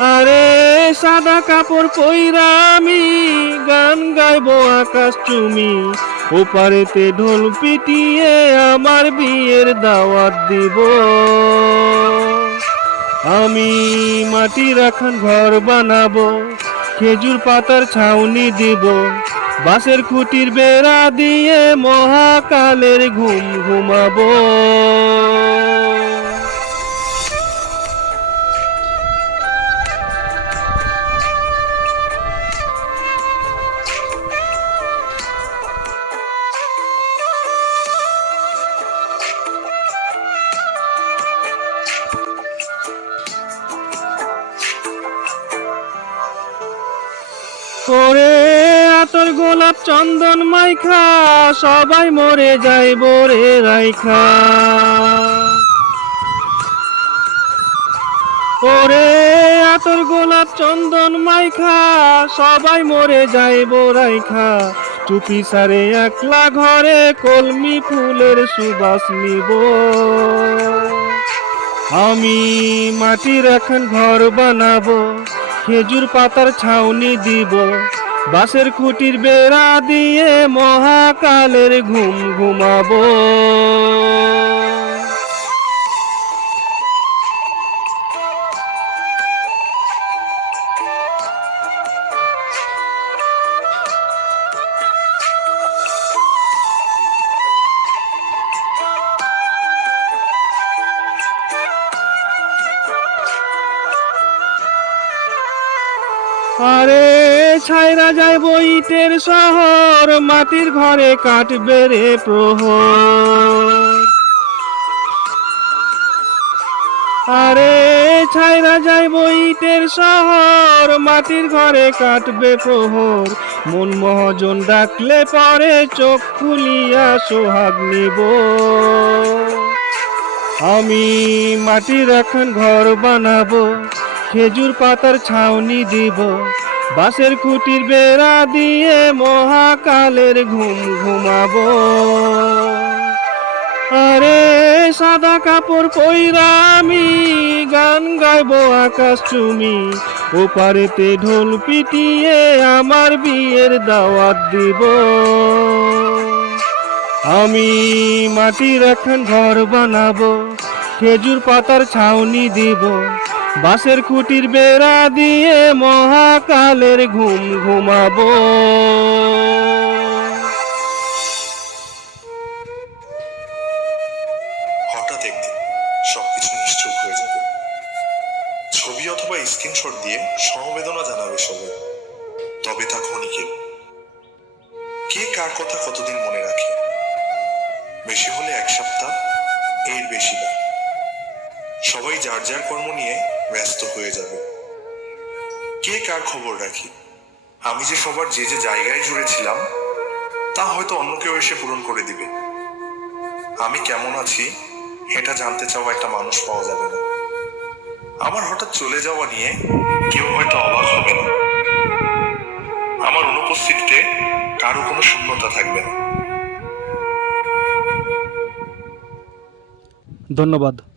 আরে সাদা কাপড় পইরা আমি গান গাইবো আকাশ চুমি। ওপারেতে ঢোল পিটিয়ে আমার বিয়ের দাওয়াত দিব। আমি মাটি এখন ঘর বানাবো, খেজুর পাতার ছাউনি দিব। বাঁশের খুঁটির বেড়া দিয়ে মহাকালের ঘুম ঘুমাবো। করে আতর গোলাপ চন্দন মাইখা, সবাই মরে যাইব রে রাইখা। করে আতর গোলাপ চন্দন মাইখা, সবাই মরে যাইব রাইখা চুপি সারে একলা ঘরে কলমি ফুলের সুবাস নিব। আমি মাটির এখন ঘর বানাবো। খেজুর পাতার ছাউনি দিব। বাঁশের খুঁটির বেড়া দিয়ে মহাকালের ঘুম ঘুমাবো। আরে ছাইরা যায় বইটের শহর, মাটির ঘরে কাটবে রে প্রহর। আরে ছাইরা যায় বইটের শহর, মাটির ঘরে কাটবে প্রহর। মন মহাজন ডাকলে পরে চোখ খুলিয়া সোহাগ নিব। আমি মাটির এখন ঘর বানাবো। খেজুর পাতার ছাউনি দিব, বাঁশের খুঁটির বেড়া দিয়ে মহাকালের ঘুম ঘুমাবো। আরে সাদা কাপড় পইরা আমি গান গাইবো, আকাশ চুমি, ওপারেতে ঢোল পিটিয়ে আমার বিয়ের দাওয়াত দিব। আমি মাটির এখন ঘর বানাবো, খেজুর পাতার ছাউনি দিব বাঁশের খুঁটির বেড়া দিয়ে মহাকালের ঘুম ঘুমাবো। হঠাৎ একদিন সবকিছু নিশ্চুপ হয়ে যাবে। ছবি অথবা স্ক্রিনশট দিয়ে সমবেদনা জানাবে সবাই। তবে তা ক্ষণিকের কে কার কথা কতদিন মনে রাখে? বেশি হলে এক সপ্তাহ, এর বেশি না সবাই যার যার কর্ম নিয়ে ব্যস্ত হয়ে যাবে। কে কার খবর রাখি? আমি যে সবার যে যে জায়গায় জুড়েছিলাম, তা হয়তো অন্য কেউ এসে পূরণ করে দিবে। আমি কেমন আছি, এটা জানতে চাওয়া একটা মানুষ পাওয়া যাবে না। আমার হঠাৎ চলে যাওয়া নিয়ে কেউ হয়তো অবাক হবে না। আমার অনুপস্থিতিতে কারও কোনো শূন্যতা থাকবে না। ধন্যবাদ।